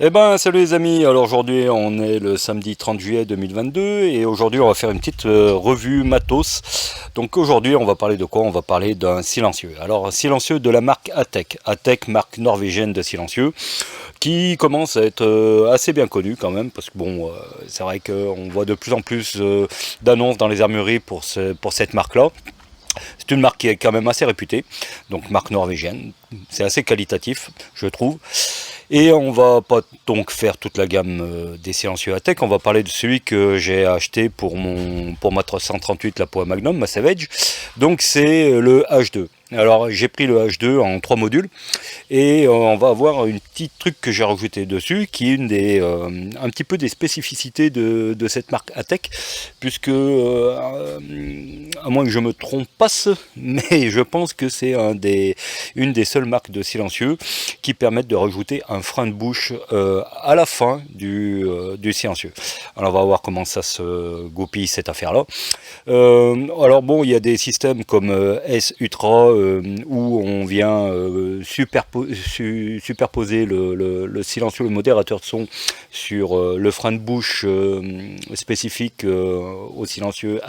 Eh ben, salut les amis. Alors aujourd'hui, on est le samedi 30 juillet 2022 et aujourd'hui, on va faire une petite revue matos. Donc aujourd'hui, on va parler de quoi? On va parler d'un silencieux. Alors, un silencieux de la marque Atec. Atec, marque norvégienne de silencieux, qui commence à être assez bien connu quand même, parce que bon, c'est vrai qu'on voit de plus en plus d'annonces dans les armureries pour cette marque-là. C'est une marque qui est quand même assez réputée, donc marque norvégienne. C'est assez qualitatif, je trouve. Et on va pas donc faire toute la gamme des silencieux Atec, on va parler de celui que j'ai acheté pour ma 338, la Poa Magnum, ma Savage. Donc c'est le H2. Alors j'ai pris le H2 en 3 modules et on va avoir une petite truc que j'ai rajouté dessus qui est un petit peu des spécificités de cette marque Atec, puisque à moins que je me trompe pas, mais je pense que c'est une des seules marques de silencieux qui permettent de rajouter un frein de bouche à la fin du silencieux. Alors on va voir comment ça se goupille cette affaire-là. Alors bon, il y a des systèmes comme S Ultra où on vient superposer le silencieux, le modérateur de son sur le frein de bouche spécifique au silencieux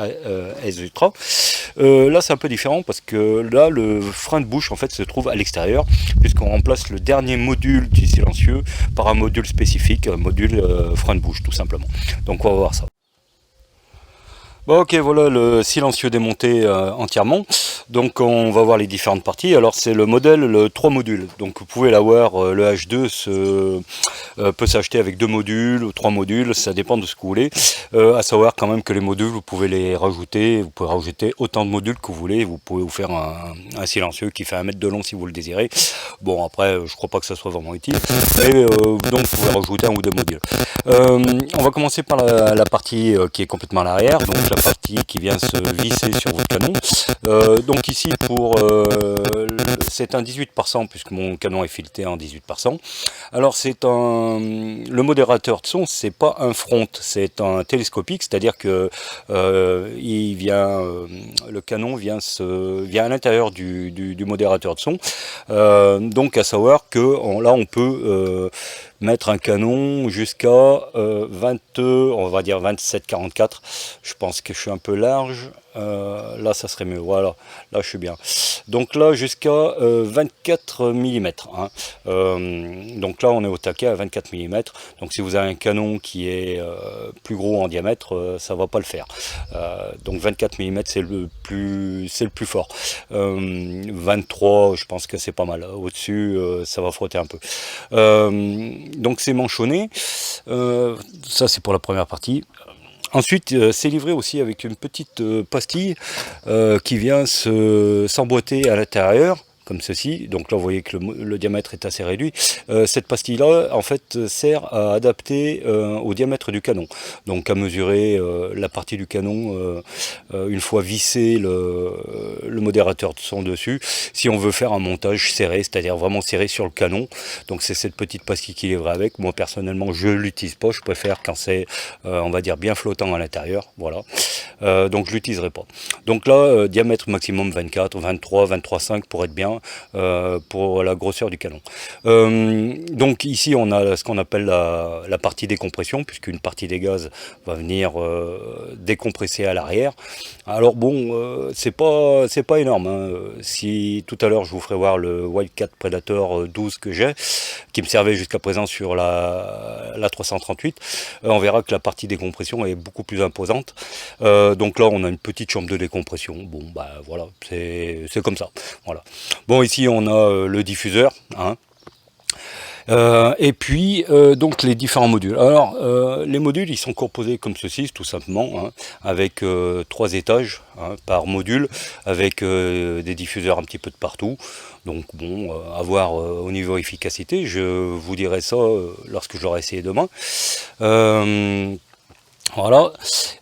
S Ultra. Là c'est un peu différent parce que là le frein de bouche en fait se trouve à l'extérieur, puisqu'on remplace le dernier module du silencieux par un module spécifique, un module frein de bouche tout simplement. Donc on va voir ça. Bon, ok, voilà le silencieux démonté entièrement. Donc on va voir les différentes parties. Alors c'est le modèle, le 3 modules. Donc vous pouvez l'avoir, le H2 peut s'acheter avec 2 modules ou 3 modules, ça dépend de ce que vous voulez. À savoir quand même que les modules, vous pouvez les rajouter, vous pouvez rajouter autant de modules que vous voulez. Vous pouvez vous faire un silencieux qui fait 1 mètre de long si vous le désirez. Bon après, je crois pas que ça soit vraiment utile. Mais donc vous pouvez rajouter 1 ou 2 modules. On va commencer par la partie qui est complètement à l'arrière, donc la partie qui vient se visser sur votre canon. Donc ici c'est un 18 par 100 puisque mon canon est fileté en 18 par 100. Alors le modérateur de son, c'est pas un front, c'est un télescopique, c'est-à-dire que le canon vient à l'intérieur du modérateur de son. Donc à savoir que là on peut mettre un canon jusqu'à 22, on va dire 27-44. Je pense que je suis un peu large. Là ça serait mieux, voilà, là je suis bien. Donc là jusqu'à 24 mm, hein. Donc là on est au taquet à 24 mm. Donc si vous avez un canon qui est plus gros en diamètre, ça va pas le faire. Donc 24 mm c'est le plus fort. 23, je pense que c'est pas mal. Au-dessus ça va frotter un peu. Donc c'est manchonné. Ça c'est pour la première partie. Ensuite, c'est livré aussi avec une petite pastille qui vient s'emboîter à l'intérieur, comme ceci. Donc là, vous voyez que le diamètre est assez réduit. Cette pastille-là, en fait, sert à adapter au diamètre du canon. Donc à mesurer la partie du canon une fois vissé le modérateur de son dessus. Si on veut faire un montage serré, c'est-à-dire vraiment serré sur le canon. Donc c'est cette petite pastille qui est livrée avec. Moi, personnellement, je l'utilise pas. Je préfère quand c'est, on va dire, bien flottant à l'intérieur. Voilà. Donc je l'utiliserai pas. Donc là, diamètre maximum 24, 23, 23,5 pour être bien. Pour la grosseur du canon. Donc ici on a ce qu'on appelle la partie décompression, puisqu'une partie des gaz va venir décompresser à l'arrière. Alors bon, c'est pas énorme, hein. Si tout à l'heure je vous ferai voir le Wildcat Predator 12 que j'ai, qui me servait jusqu'à présent sur la 338, on verra que la partie décompression est beaucoup plus imposante. Donc là on a une petite chambre de décompression. Bon bah voilà, c'est comme ça. Voilà. Bon, ici on a le diffuseur, hein. Et puis donc les différents modules. Alors les modules ils sont composés comme ceci tout simplement, hein, avec 3 étages, hein, par module, avec des diffuseurs un petit peu de partout. Donc bon, à voir au niveau efficacité, je vous dirai ça lorsque je l'aurai essayé demain. Voilà.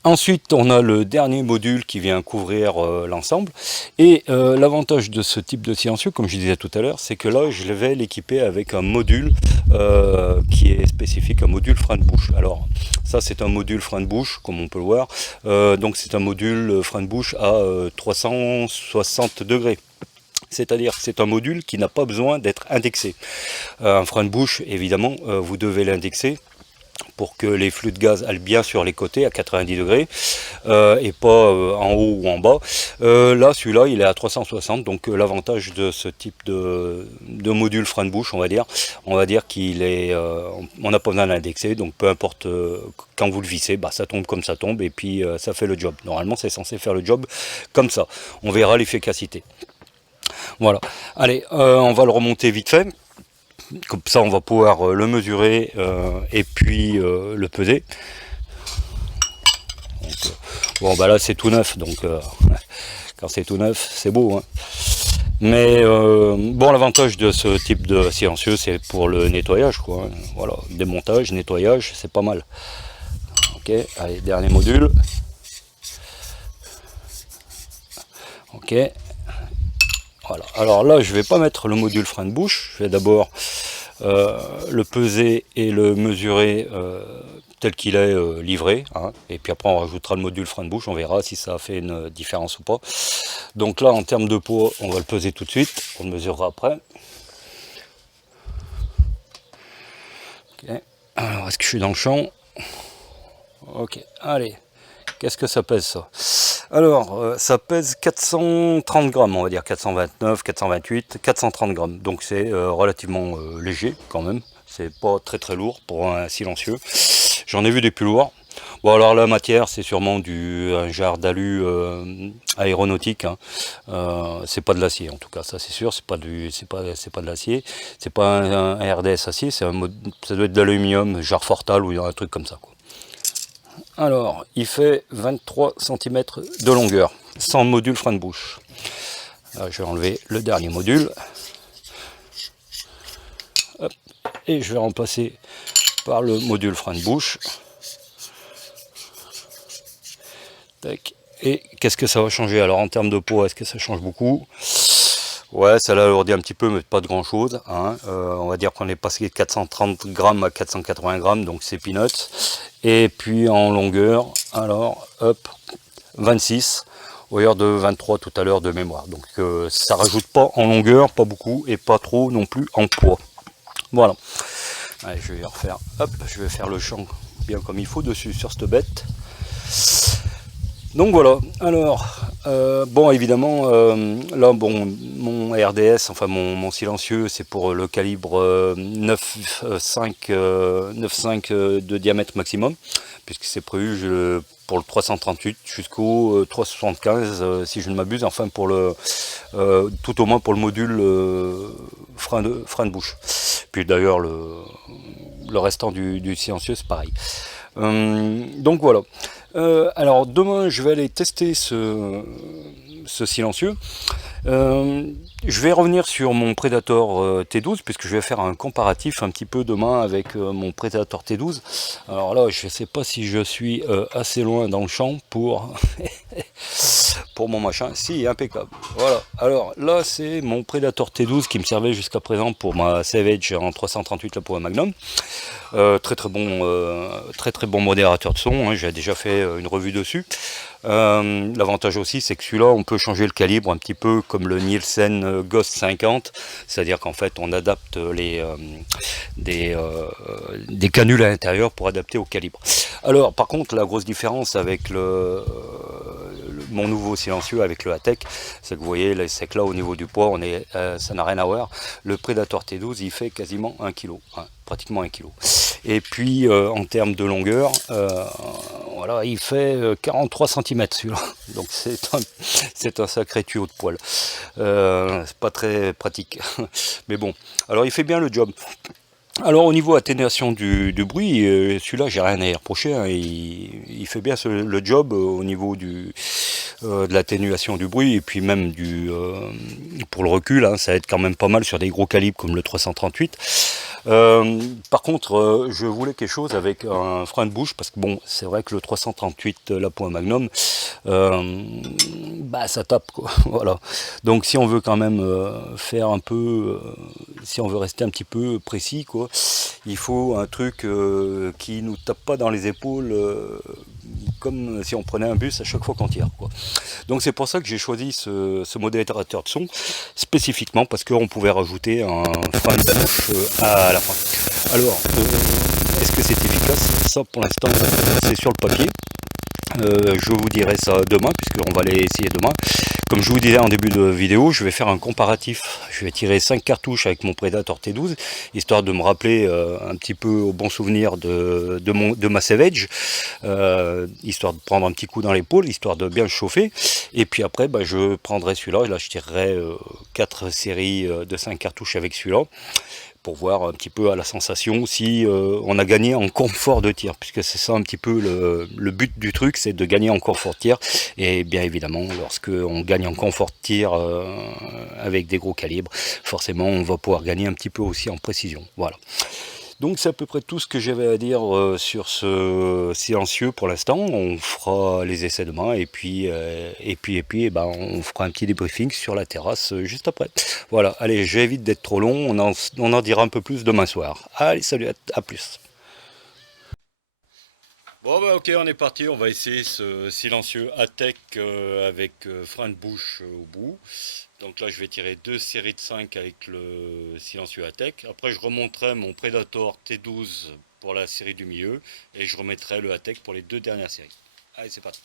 Ensuite, on a le dernier module qui vient couvrir l'ensemble. Et l'avantage de ce type de silencieux, comme je disais tout à l'heure, c'est que là, je vais l'équiper avec un module qui est spécifique, un module frein de bouche. Alors, ça, c'est un module frein de bouche, comme on peut le voir. Donc, c'est un module frein de bouche à 360 degrés. c'est-à-dire que c'est un module qui n'a pas besoin d'être indexé. Un frein de bouche, évidemment, vous devez l'indexer pour que les flux de gaz aillent bien sur les côtés à 90 degrés et pas en haut ou en bas. Là, celui-là, il est à 360, donc l'avantage de ce type de module frein de bouche, on va dire qu'il est, on n'a pas besoin d'indexer, donc peu importe quand vous le vissez, bah, ça tombe comme ça tombe et puis ça fait le job. Normalement, c'est censé faire le job comme ça. On verra l'efficacité. Voilà. Allez, on va le remonter vite fait. Comme ça, on va pouvoir le mesurer et puis le peser. Donc, bon, bah là, c'est tout neuf, donc quand c'est tout neuf, c'est beau. Hein. Mais bon, l'avantage de ce type de silencieux, c'est pour le nettoyage, quoi. Hein. Voilà, démontage, nettoyage, c'est pas mal. Ok, allez, dernier module. Ok. Voilà. Alors là, je vais pas mettre le module frein de bouche. Je vais d'abord le peser et le mesurer tel qu'il est livré. Hein. Et puis après, on rajoutera le module frein de bouche. On verra si ça fait une différence ou pas. Donc là, en termes de poids, on va le peser tout de suite. On le mesurera après. Okay. Alors, est-ce que je suis dans le champ? Ok, allez. Qu'est-ce que ça pèse ça? Alors, ça pèse 430 grammes, on va dire 429, 428, 430 grammes. Donc c'est relativement léger quand même. C'est pas très très lourd pour un silencieux. J'en ai vu des plus lourds. Bon alors la matière c'est sûrement un genre d'alu aéronautique. Hein. C'est pas de l'acier en tout cas, ça c'est sûr. C'est pas de l'acier. C'est pas un RDS acier. Ça doit être de l'aluminium, genre Fortal ou un truc comme ça. Quoi. Alors, il fait 23 cm de longueur, sans module frein de bouche. Là, je vais enlever le dernier module. Hop, et je vais remplacer par le module frein de bouche. Tac. Et qu'est-ce que ça va changer? Alors, en termes de poids, est-ce que ça change beaucoup? Ouais, ça l'alourdit un petit peu, mais pas de grand chose. Hein. On va dire qu'on est passé de 430 grammes à 480 grammes, donc c'est peanuts. Et puis en longueur, alors, hop, 26 au lieu de 23 tout à l'heure de mémoire. Donc ça rajoute pas en longueur, pas beaucoup, et pas trop non plus en poids. Voilà. Allez, je vais refaire, hop, je vais faire le champ bien comme il faut dessus sur cette bête. Donc voilà, alors, bon évidemment, là bon, mon RDS, enfin mon silencieux, c'est pour le calibre 9,5 de diamètre maximum, puisque c'est prévu pour le 338 jusqu'au 375 si je ne m'abuse, enfin pour tout au moins pour le module frein de bouche. Puis d'ailleurs le restant du silencieux c'est pareil. Donc voilà. Alors demain je vais aller tester ce silencieux. Je vais revenir sur mon Predator T12 puisque je vais faire un comparatif un petit peu demain avec mon Predator T12. Alors là je ne sais pas si je suis assez loin dans le champ pour pour mon machin. Si, impeccable. Voilà. Alors là c'est mon Predator T12 qui me servait jusqu'à présent pour ma Savage en 338 la Power Magnum. Très très bon modérateur de son, hein, j'ai déjà fait une revue dessus. L'avantage aussi c'est que celui-là on peut changer le calibre un petit peu comme le Nielsen Ghost 50, c'est-à-dire qu'en fait on adapte des canules à l'intérieur pour adapter au calibre. Alors par contre la grosse différence avec mon nouveau silencieux avec le Atec, c'est que vous voyez c'est que là au niveau du poids ça n'a rien à voir. Le Predator T12 il fait quasiment 1 kg, hein, pratiquement 1 kg. Et puis en termes de longueur, voilà, il fait 43 cm celui-là. Donc c'est un sacré tuyau de poil. C'est pas très pratique. Mais bon, alors il fait bien le job. Alors au niveau atténuation du bruit, celui-là j'ai rien à y reprocher, hein, il fait bien le job au niveau de l'atténuation du bruit et puis même pour le recul, hein, ça aide quand même pas mal sur des gros calibres comme le 338. Par contre, je voulais quelque chose avec un frein de bouche parce que bon, c'est vrai que le 338 la Point Magnum, bah ça tape quoi. Voilà. Donc si on veut quand même faire un peu, si on veut rester un petit peu précis quoi, il faut un truc qui nous tape pas dans les épaules comme si on prenait un bus à chaque fois qu'on tire, quoi. Donc c'est pour ça que j'ai choisi ce modérateur de son spécifiquement, parce qu'on pouvait rajouter un fin de bouche à la fin. Alors, est-ce que c'est efficace? Ça pour l'instant c'est sur le papier. Je vous dirai ça demain, puisqu'on va aller essayer demain. Comme je vous disais en début de vidéo, je vais faire un comparatif. Je vais tirer 5 cartouches avec mon Predator T12, histoire de me rappeler un petit peu au bon souvenir de ma Savage, histoire de prendre un petit coup dans l'épaule, histoire de bien le chauffer. Et puis après, bah, je prendrai celui-là, et là je tirerai 4 séries de 5 cartouches avec celui-là, pour voir un petit peu à la sensation si on a gagné en confort de tir, puisque c'est ça un petit peu le but du truc, c'est de gagner en confort de tir. Et bien évidemment, lorsque on gagne en confort de tir avec des gros calibres, forcément on va pouvoir gagner un petit peu aussi en précision. Voilà. Donc c'est à peu près tout ce que j'avais à dire sur ce silencieux pour l'instant. On fera les essais demain, et puis ben, on fera un petit débriefing sur la terrasse juste après. Voilà, allez, j'évite d'être trop long, on en dira un peu plus demain soir. Allez, salut, à plus. Bon bah ok, on est parti, on va essayer ce silencieux Atec avec frein de bouche au bout. Donc là je vais tirer 2 séries de 5 avec le silencieux Atec. Après je remonterai mon Predator T12 pour la série du milieu, et je remettrai le Atec pour les 2 dernières séries. Allez, c'est parti.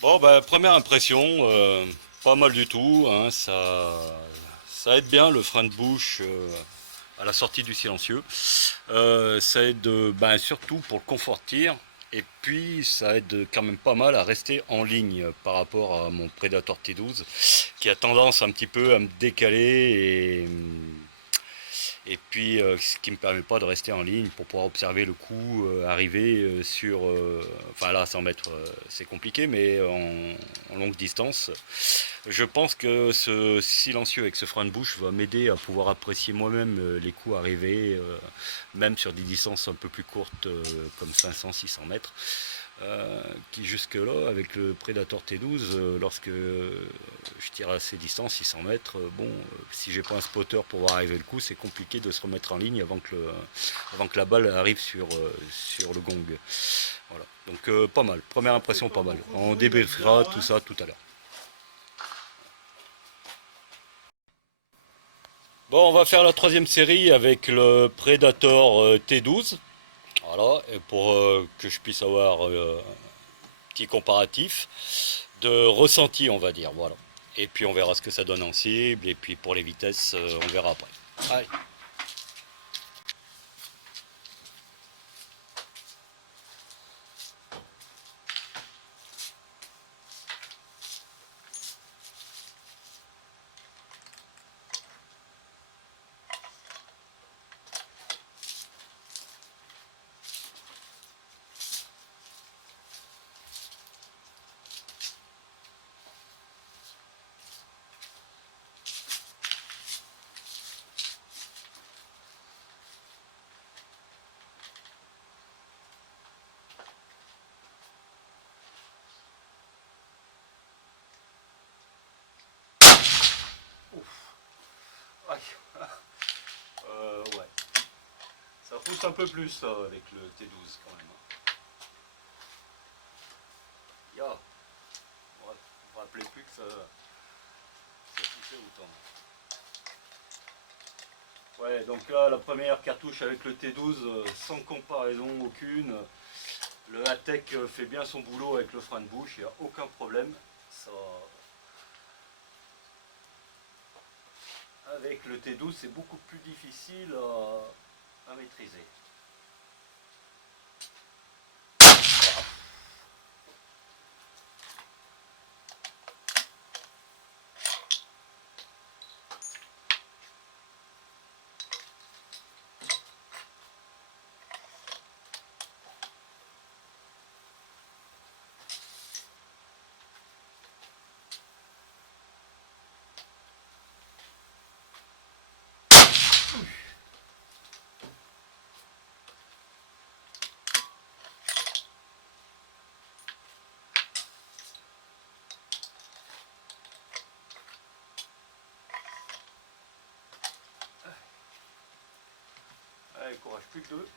Bon, bah, première impression, pas mal du tout, hein, ça aide bien le frein de bouche à la sortie du silencieux. Ça aide ben, surtout pour le confort de tir, et puis ça aide quand même pas mal à rester en ligne par rapport à mon Predator T12, qui a tendance un petit peu à me décaler, et puis ce qui me permet pas de rester en ligne pour pouvoir observer le coup arriver sur enfin là 100 mètres c'est compliqué, mais en longue distance je pense que ce silencieux avec ce frein de bouche va m'aider à pouvoir apprécier moi-même les coups arrivés, même sur des distances un peu plus courtes comme 500-600 mètres. Qui jusque-là, avec le Predator T12, lorsque je tire à ces distances, 600 mètres, bon, si j'ai pas un spotter pour voir arriver le coup, c'est compliqué de se remettre en ligne avant que la balle arrive sur le gong. Voilà. Donc pas mal, première impression pas mal. On débriefera tout ça tout à l'heure. Bon, on va faire la troisième série avec le Predator T12. Voilà, et pour que je puisse avoir un petit comparatif de ressenti, on va dire. Voilà. Et puis on verra ce que ça donne en cible. Et puis pour les vitesses, on verra après. Allez. Aïe. Ouais. Ça pousse un peu plus ça, avec le T12 quand même. Ya. Vous vous rappelez plus que ça poussait autant. Ouais, donc là, la première cartouche avec le T12, sans comparaison aucune. Le Atec fait bien son boulot avec le frein de bouche, il n'y a aucun problème. Ça... Avec le T12, c'est beaucoup plus difficile à maîtriser. Allez, courage, plus que deux.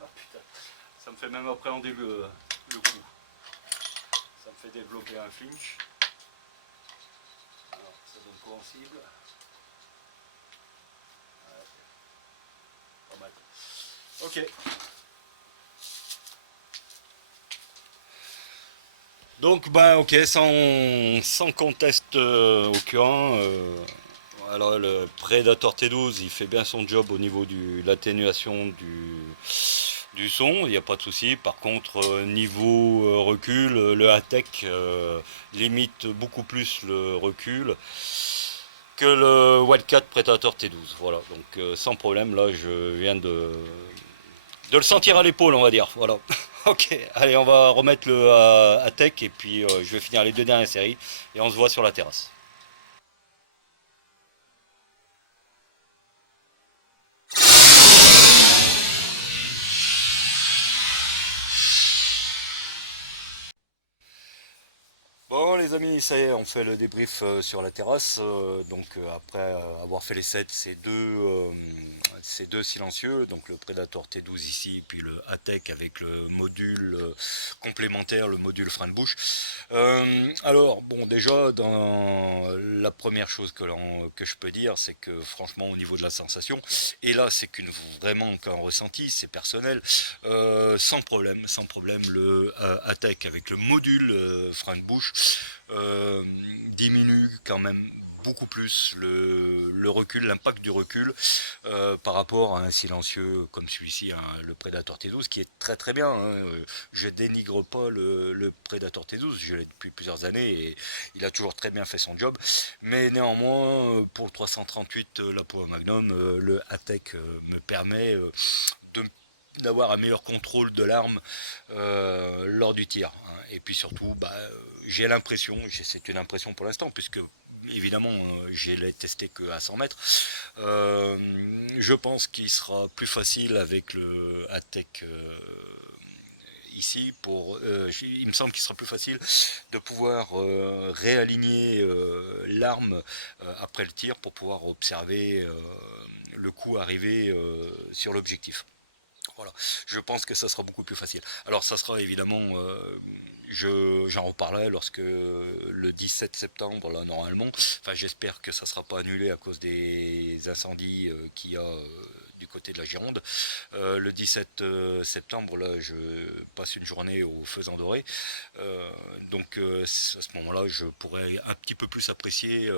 Ah putain, ça me fait même appréhender le coup. Ça me fait développer un flinch. Alors, ça donne quoi en cible? Ouais, pas mal. Ok. Donc, ben, ok, sans conteste aucun. Alors, le Predator T12, il fait bien son job au niveau de l'atténuation du son, il n'y a pas de souci. Par contre, niveau recul, le Atec limite beaucoup plus le recul que le Wildcat Predator T12. Voilà, donc sans problème, là je viens de le sentir à l'épaule, on va dire. Voilà. Ok, allez, on va remettre le Atec et puis je vais finir les deux dernières séries et on se voit sur la terrasse. Bon les amis, ça y est, on fait le débrief sur la terrasse. Donc après avoir fait les sets, ces deux silencieux, donc le Predator T12 ici, et puis le Atec avec le module complémentaire, le module frein de bouche. Alors bon, déjà dans la première chose que je peux dire, c'est que franchement au niveau de la sensation, et là c'est vraiment qu'un ressenti, c'est personnel, sans problème, le Atec avec le module frein de bouche euh, diminue quand même beaucoup plus le recul, l'impact du recul par rapport à un silencieux comme celui-ci, hein, le Predator T12, qui est très très bien. Hein. Je dénigre pas le Predator T12, je l'ai depuis plusieurs années et il a toujours très bien fait son job. Mais néanmoins, pour le 338, la Power Magnum, le Atec me permet de d'avoir un meilleur contrôle de l'arme lors du tir. Hein. Et puis surtout, bah, j'ai l'impression, c'est une impression pour l'instant, puisque évidemment, je l'ai testé que à 100 mètres. Je pense qu'il sera plus facile avec le Atec ici. Il me semble qu'il sera plus facile de pouvoir réaligner l'arme après le tir pour pouvoir observer le coup arriver sur l'objectif. Voilà, je pense que ça sera beaucoup plus facile. Alors ça sera évidemment, j'en reparlerai lorsque le 17 septembre, là normalement, enfin j'espère que ça ne sera pas annulé à cause des incendies qu'il y a du côté de la Gironde. Le 17 septembre, là je passe une journée au Faisan Doré, donc à ce moment-là je pourrais un petit peu plus apprécier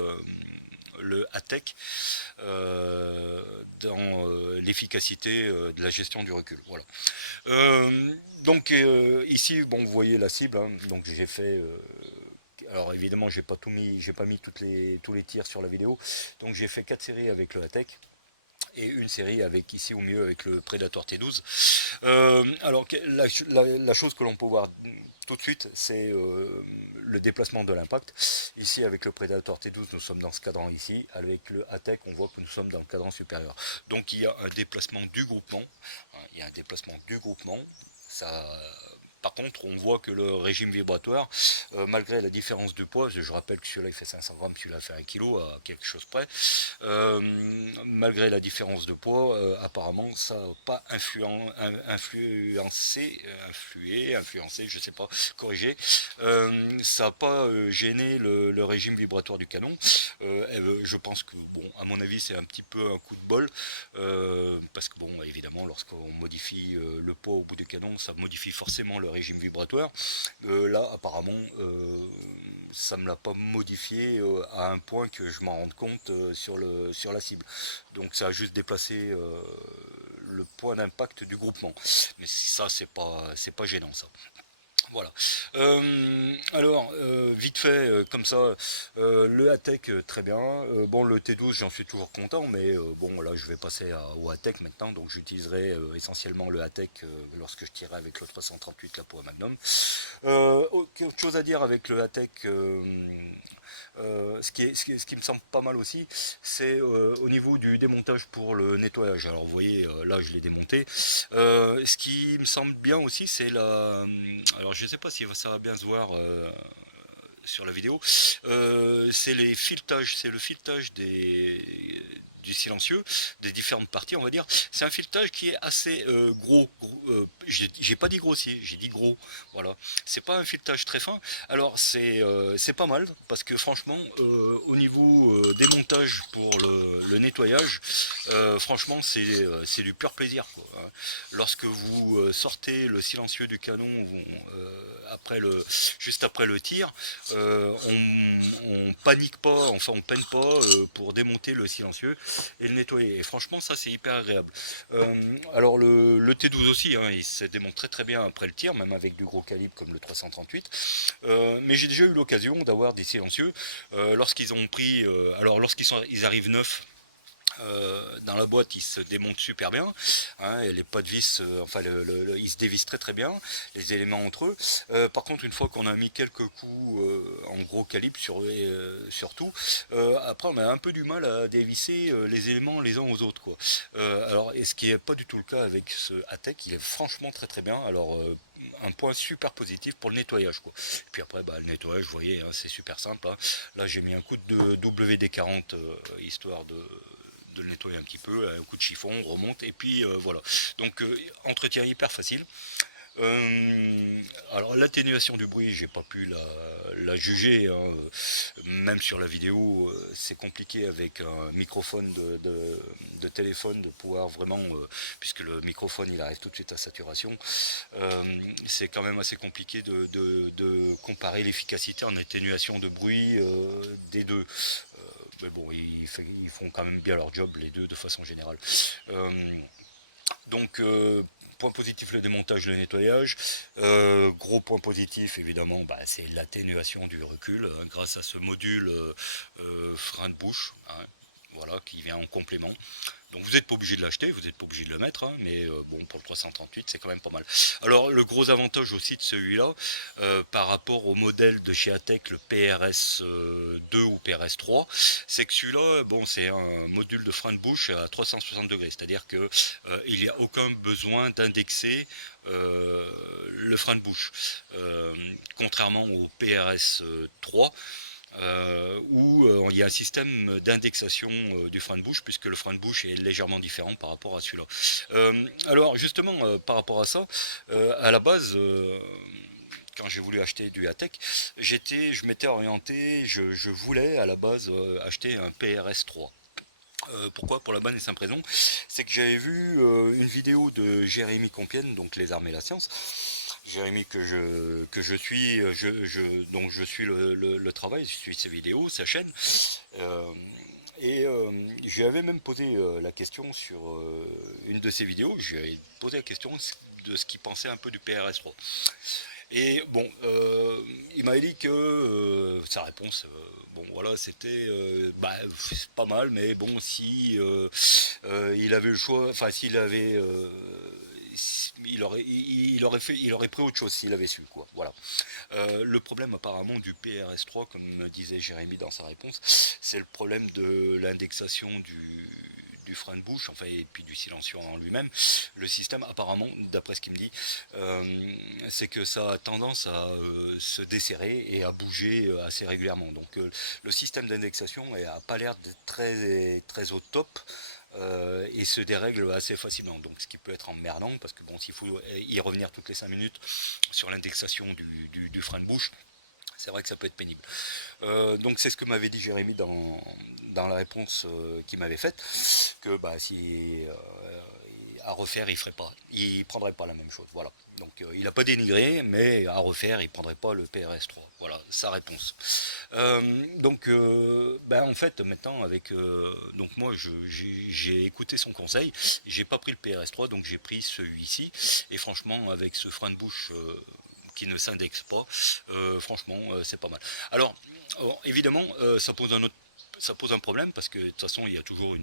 le ATEC dans l'efficacité de la gestion du recul. Voilà. Donc ici, bon, vous voyez la cible. Hein, donc j'ai fait. Alors évidemment, j'ai pas tout mis, j'ai pas mis tous les tirs sur la vidéo. Donc j'ai fait 4 séries avec le ATEC et une série avec ici au mieux avec le Predator T12. Alors la chose que l'on peut voir tout de suite, c'est le déplacement de l'impact. Ici, avec le Predator T12, nous sommes dans ce cadran ici. Avec le ATEC, on voit que nous sommes dans le cadran supérieur. Donc, il y a un déplacement du groupement. Il y a un déplacement du groupement. Ça... Par contre, on voit que le régime vibratoire, malgré la différence de poids, je rappelle que celui-là il fait 500 grammes, celui-là fait 1 kg à quelque chose près, malgré la différence de poids, apparemment ça n'a pas influencé, je sais pas, corrigé, ça n'a pas gêné le régime vibratoire du canon. Je pense que, bon, à mon avis, c'est un petit peu un coup de bol, parce que, bon, évidemment, lorsqu'on modifie le poids au bout du canon, ça modifie forcément le régime vibratoire. Là, apparemment, ça ne me l'a pas modifié à un point que je m'en rende compte sur la cible. Donc ça a juste déplacé le point d'impact du groupement. Mais ça, c'est pas gênant, ça. Voilà. Alors, vite fait, comme ça, le ATEC, très bien. Bon, le T12, j'en suis toujours content, mais bon, là, je vais passer au ATEC maintenant, donc j'utiliserai essentiellement le ATEC lorsque je tirerai avec le 338 la pour Magnum. Autre chose à dire avec le ATEC, ce qui me semble pas mal aussi, c'est au niveau du démontage pour le nettoyage. Alors vous voyez, là je l'ai démonté. Ce qui me semble bien aussi, c'est la... Alors je ne sais pas si ça va bien se voir sur la vidéo. C'est les filetage, c'est le filetage du silencieux, des différentes parties, on va dire. C'est un filetage qui est assez gros. J'ai pas dit grossier, j'ai dit gros. Voilà. C'est pas un filetage très fin. Alors c'est pas mal parce que franchement, au niveau démontage pour le nettoyage, franchement c'est du pur plaisir, quoi. Lorsque vous sortez le silencieux du canon, juste après le tir, on panique pas, enfin on peine pas pour démonter le silencieux et le nettoyer. Et franchement, ça c'est hyper agréable. Alors le T12 aussi, hein, il se démonte très très bien après le tir, même avec du gros calibre comme le 338. Mais j'ai déjà eu l'occasion d'avoir des silencieux lorsqu'ils ont pris, alors ils arrivent neufs. Dans la boîte, il se démonte super bien, hein, et les pas de vis, enfin ils se dévissent très très bien, les éléments entre eux. Par contre, une fois qu'on a mis quelques coups en gros calibre surtout, après on a un peu du mal à dévisser les éléments les uns aux autres, quoi. Alors, et ce qui n'est pas du tout le cas avec ce ATEC, il est franchement très très bien. Alors un point super positif pour le nettoyage, quoi. Et puis après le nettoyage, vous voyez, hein, c'est super simple, hein. Là j'ai mis un coup de WD-40 histoire de le nettoyer un petit peu, un coup de chiffon, on remonte, et puis voilà. Donc entretien hyper facile. Alors l'atténuation du bruit, j'ai pas pu la juger, hein. Même sur la vidéo, c'est compliqué avec un microphone de téléphone de pouvoir vraiment, puisque le microphone il arrive tout de suite à saturation, c'est quand même assez compliqué de comparer l'efficacité en atténuation de bruit des deux. Mais bon, ils font quand même bien leur job, les deux, de façon générale. Donc, point positif, le démontage, le nettoyage. Gros point positif, évidemment, c'est l'atténuation du recul, hein, grâce à ce module frein de bouche, hein, voilà, qui vient en complément. Donc vous n'êtes pas obligé de l'acheter, vous n'êtes pas obligé de le mettre, hein, mais bon, pour le 338 c'est quand même pas mal. Alors le gros avantage aussi de celui-là, par rapport au modèle de chez Atec, le PRS 2 ou PRS 3, c'est que celui-là, bon, c'est un module de frein de bouche à 360 degrés, c'est-à-dire que il n'y a aucun besoin d'indexer le frein de bouche, contrairement au PRS 3 où il y a un système d'indexation du frein de bouche, puisque le frein de bouche est légèrement différent par rapport à celui-là. Alors justement, par rapport à ça, à la base, quand j'ai voulu acheter du Atec, je m'étais orienté, je voulais à la base acheter un PRS 3. Pourquoi? Pour la bonne et simple raison, c'est que j'avais vu une vidéo de Jérémy Compiègne, donc Les Armes et la Science. Jérémy que je suis, donc je suis le travail, je suis ses vidéos, sa chaîne. Euh, je lui avais même posé la question sur une de ses vidéos, je lui avais posé la question de ce qu'il pensait un peu du PRS3. Et bon, il m'a dit que sa réponse, bon voilà, c'était c'est pas mal, mais bon, si il avait le choix, enfin s'il avait, il aurait pris autre chose s'il avait su, quoi. Voilà. Le problème apparemment du PRS3, comme disait Jérémy dans sa réponse, c'est le problème de l'indexation du frein de bouche, enfin, et puis du silencieux en lui-même. Le système, apparemment, d'après ce qu'il me dit, c'est que ça a tendance à se desserrer et à bouger assez régulièrement. Donc le système d'indexation n'a pas l'air d'être très, très au top. Et se dérègle assez facilement, donc ce qui peut être emmerdant, parce que bon, s'il faut y revenir toutes les 5 minutes sur l'indexation du frein de bouche, c'est vrai que ça peut être pénible. Donc c'est ce que m'avait dit Jérémy dans la réponse qu'il m'avait faite, que bah, si à refaire il prendrait pas la même chose, voilà. Donc il n'a pas dénigré, mais à refaire il prendrait pas le PRS3, voilà sa réponse. En fait maintenant avec donc moi j'ai écouté son conseil, j'ai pas pris le PRS3, donc j'ai pris celui-ci, et franchement avec ce frein de bouche qui ne s'indexe pas, franchement c'est pas mal. Alors évidemment ça pose un problème, parce que de toute façon il y a toujours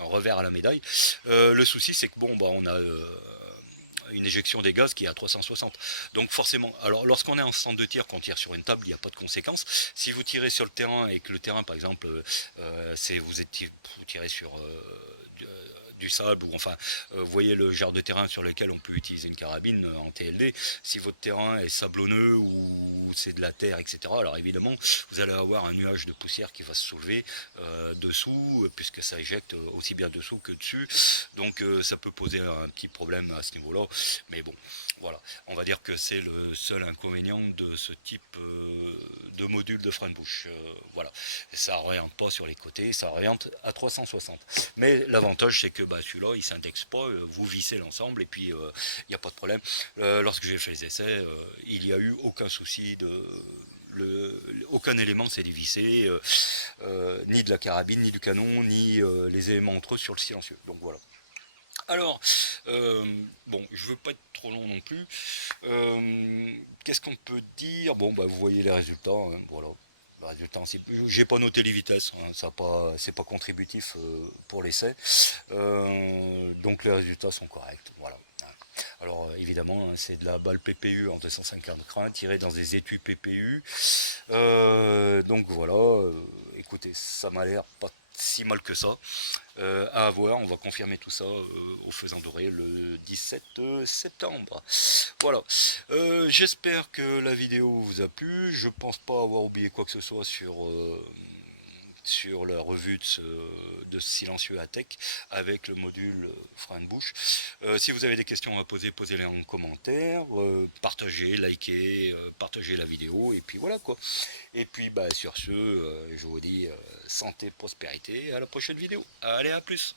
un revers à la médaille. Le souci c'est que bon bah on a une éjection des gaz qui est à 360. Donc forcément, alors lorsqu'on est en centre de tir, qu'on tire sur une table, il n'y a pas de conséquences. Si vous tirez sur le terrain et que le terrain, par exemple, vous tirez sur du sable, ou enfin, vous voyez le genre de terrain sur lequel on peut utiliser une carabine en TLD. Si votre terrain est sablonneux ou c'est de la terre, etc., alors évidemment, vous allez avoir un nuage de poussière qui va se soulever dessous, puisque ça éjecte aussi bien dessous que dessus. Donc ça peut poser un petit problème à ce niveau-là. Mais bon, voilà. On va dire que c'est le seul inconvénient de ce type de module de frein de bouche. Voilà. Ça oriente pas sur les côtés, ça oriente à 360. Mais l'avantage, c'est que celui-là, il s'indexe pas, vous vissez l'ensemble et puis il n'y a pas de problème. Lorsque j'ai fait les essais, il n'y a eu aucun souci aucun élément s'est dévissé, ni de la carabine, ni du canon, ni les éléments entre eux sur le silencieux. Donc voilà. Alors, bon, je veux pas être trop long non plus. Qu'est-ce qu'on peut dire? Bon, vous voyez les résultats, hein, voilà. Le résultat, j'ai pas noté les vitesses, hein, c'est pas contributif pour l'essai. Donc les résultats sont corrects, voilà. Alors évidemment, hein, c'est de la balle PPU en 250 crins tirée dans des étuis PPU. Donc voilà, écoutez, ça m'a l'air pas si mal que ça. À avoir, on va confirmer tout ça au faisant doré le 17 septembre. Voilà. J'espère que la vidéo vous a plu. Je pense pas avoir oublié quoi que ce soit sur la revue de ce silencieux Atec avec le module frein de bouche. Si vous avez des questions à poser, posez-les en commentaire, partagez, likez, partagez la vidéo, et puis voilà quoi. Et puis sur ce, je vous dis santé, prospérité, à la prochaine vidéo. Allez, à plus.